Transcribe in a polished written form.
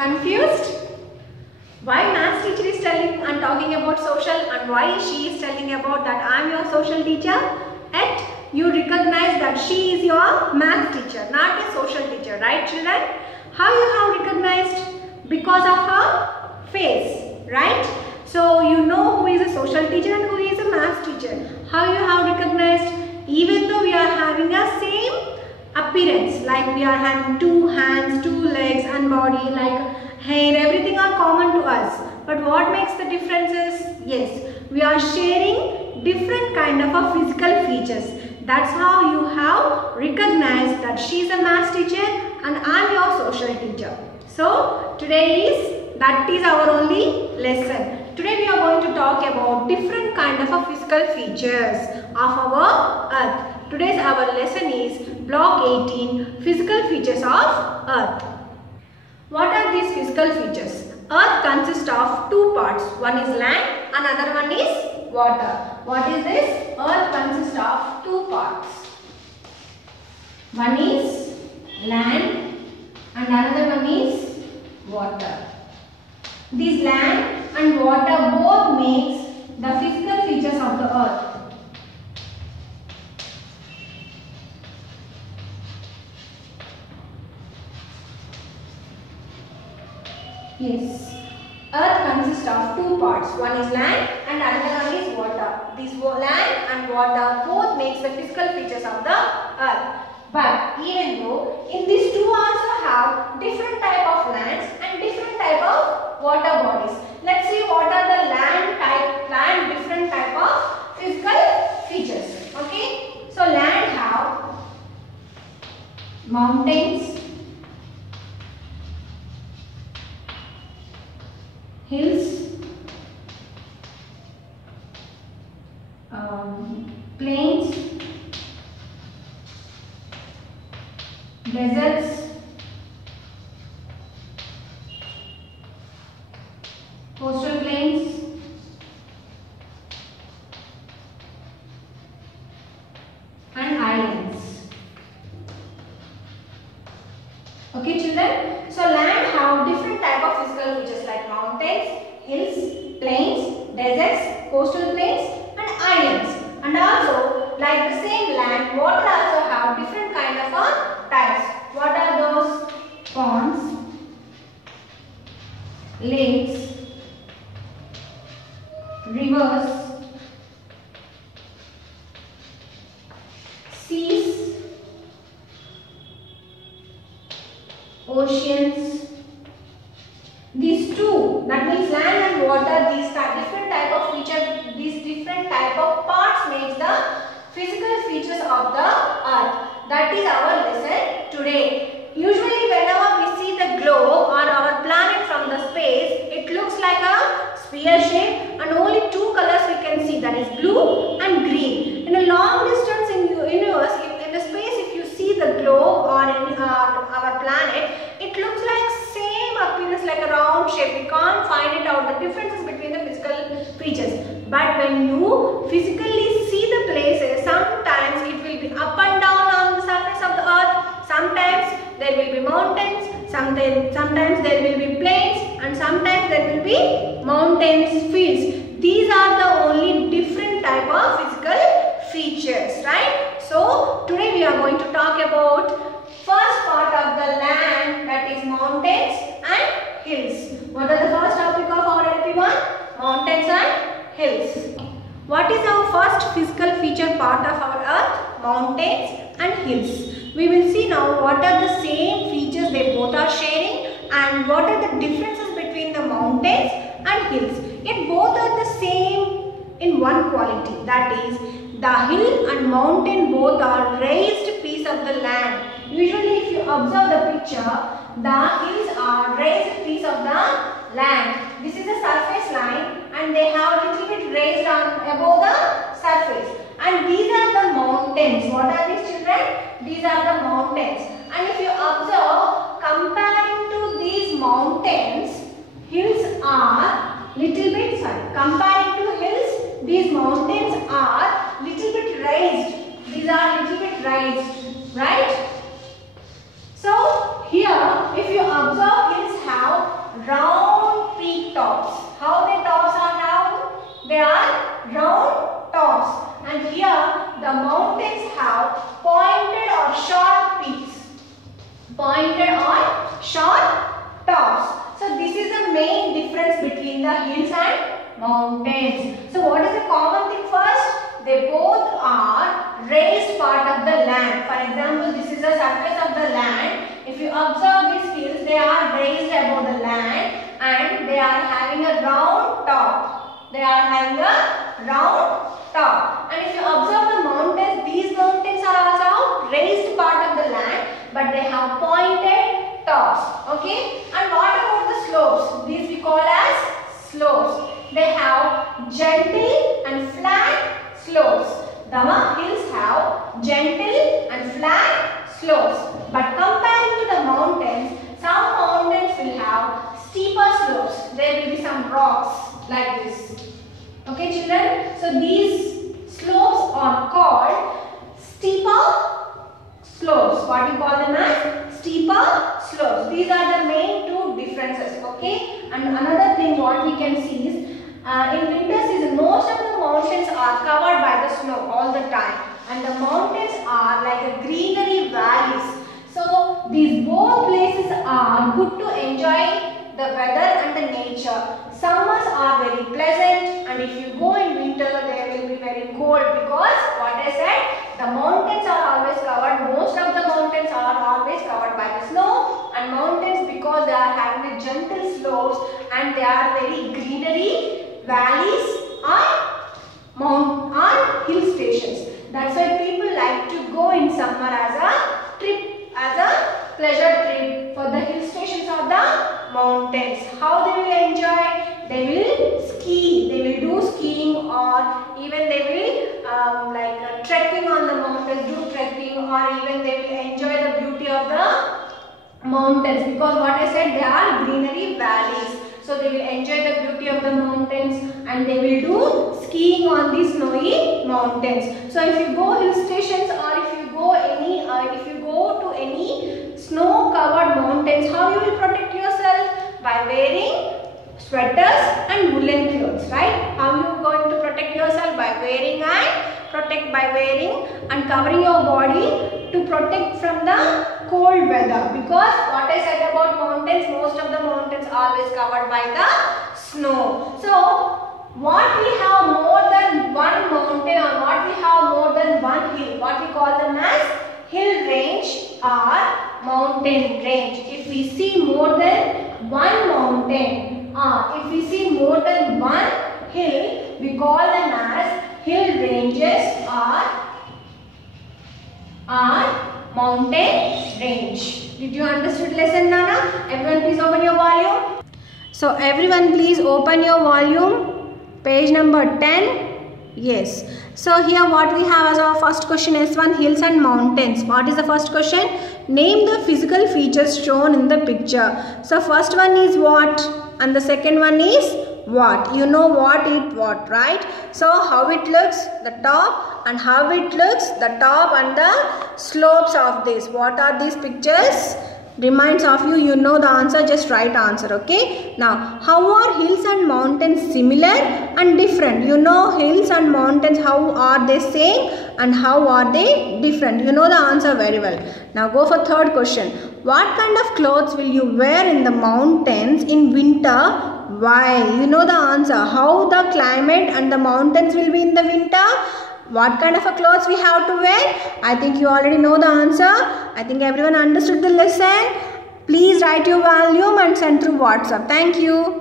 Confused? Why maths teacher is telling and talking about social, and why she is telling about that I am your social teacher? Yet you recognize that she is your math teacher, not a social teacher, right children? How you have recognized? Because of her face, right? So you know who is a social teacher and who is a math teacher. How you have recognized? Even though we are having a same appearance, like we are having two hands, two legs and body, like hair, everything are common to us. But what makes the difference is, yes, we are sharing different kind of a physical features. That's how you have recognized that she is a math teacher and I am your social teacher. So that is our only lesson. Today we are going to talk about different kind of a physical features of our earth. Today's our lesson is block 18, physical features of earth. What are these physical features? Earth consists of two parts. One is land and another one is water. What is this? Earth consists of two parts. One is land and another one is water. This land and water both makes the physical features of the earth. Yes, earth consists of two parts. One is land and another one is water. This land and water both makes the physical features of the earth. But even though in these two also have different type of lands and different type of water bodies. Let's see what are the different type of physical features. Okay, so land have mountains, hills, plains, deserts, coastal plains, and islands. Okay children, so land have different type of physical features like mountains, hills, plains, deserts, coastal plains and islands. And also like the same land, water also have different kind of types. What are those? Ponds, lakes, rivers, seas, oceans. These two, that means land and water, these different type of feature, these different type of parts makes the physical features of the earth. That is our lesson today. Usually whenever we see the globe or our planet from the space, it looks like a sphere shape and only two colors we can see, that is blue and green. In a long distance in the universe, in the space, if you see the globe or in our planet, it looks like same appearance, like a round shape. We can't find it out, the differences between the physical features. But when you physically see the places, sometimes it will be up and down on the surface of the earth, sometimes there will be mountains, sometimes there will be plains, and sometimes there will be mountains, fields. These are the only different type of physical features, right? So today we are going to talk about first part of the land, that is mountains and hills. What are the first topic of our LP1? Mountains and hills. What is our first physical feature part of our earth? Mountains and hills. We will see now what are the same features they both are sharing and what are the differences between the mountains and hills. Yet both are the same in one quality, that is the hill and mountain both are raised piece of the land. Usually if you observe the picture, the hills are raised piece of the land. This is a surface line and they have little bit raised on above the surface. And these are the mountains. What are these children? These are the mountains. And if you observe, comparing to these mountains, hills are little bit, comparing to hills, these mountains are little bit raised. These are little bit raised, right? So here, if you observe, hills have round tops. And here the mountains have pointed or short peaks. Pointed or short tops. So this is the main difference between the hills and mountains. So what is the common thing first? They both are raised part of the land. For example, this is the surface of the land. If you observe these hills, they are raised above the land and they are having a round top. They are having a round top. And if you observe the mountains, these mountains are also raised part of the land, but they have pointed tops. Okay. And what about the slopes? These we call as slopes. They have gentle and flat slopes. The hills have gentle and flat slopes. But comparing to the mountains, some mountains will have steeper slopes. There will be some rocks like this. Okay children, so these slopes are called steeper slopes. What we call them as steeper slopes. These are the main two differences. Okay, and another thing what we can see is in winter season most of the mountains are covered by the snow all the time, and the mountains are like a greenery valleys. So these both places are good to enjoy the weather and the nature. Summers are very pleasant, and if you go in winter they will be very cold, because what I said, the mountains are always covered. Most of the mountains are always covered by the snow, and mountains, because they are having a gentle slopes and they are very greenery valleys or hill stations. That's why people like to go in summer as a trip, as a pleasure trip for the hill stations of the mountains. How they will enjoy? They will ski. They will do skiing, or even they will trekking on the mountains, do trekking, or even they will enjoy the beauty of the mountains, because what I said, they are greenery valleys. So they will enjoy the beauty of the mountains and they will do skiing on these snowy mountains. So if you go hill stations, or if you go to any snow covered mountains, how you will protect yourself? By wearing sweaters and woolen clothes, right? How you are going to protect yourself? By wearing and covering your body to protect from the cold weather, because what I said about mountains, most of the mountains are always covered by the snow. So what we have more than one mountain, or what we have more than one hill, what we call them as hill range or mountain range. If we see more than one mountain, if we see more than one hill, we call them as hill ranges or mountain range. Did you understood lesson, Nana? Everyone please open your volume. So everyone please open your volume. Page number 10. Yes. So here what we have as our first question is S1, hills and mountains. What is the first question? Name the physical features shown in the picture. So first one is what and the second one is what. You know what, right? So how it looks, the top, and how it looks, the top and the slopes of this. What are these pictures? Reminds of you, you know the answer, just write answer, okay? Now, how are hills and mountains similar and different? You know hills and mountains, how are they same and how are they different? You know the answer very well. Now go for third question. What kind of clothes will you wear in the mountains in winter? Why? You know the answer. How the climate and the mountains will be in the winter? What kind of a clothes we have to wear? I think you already know the answer. I think everyone understood the lesson. Please write your volume and send through WhatsApp. Thank you.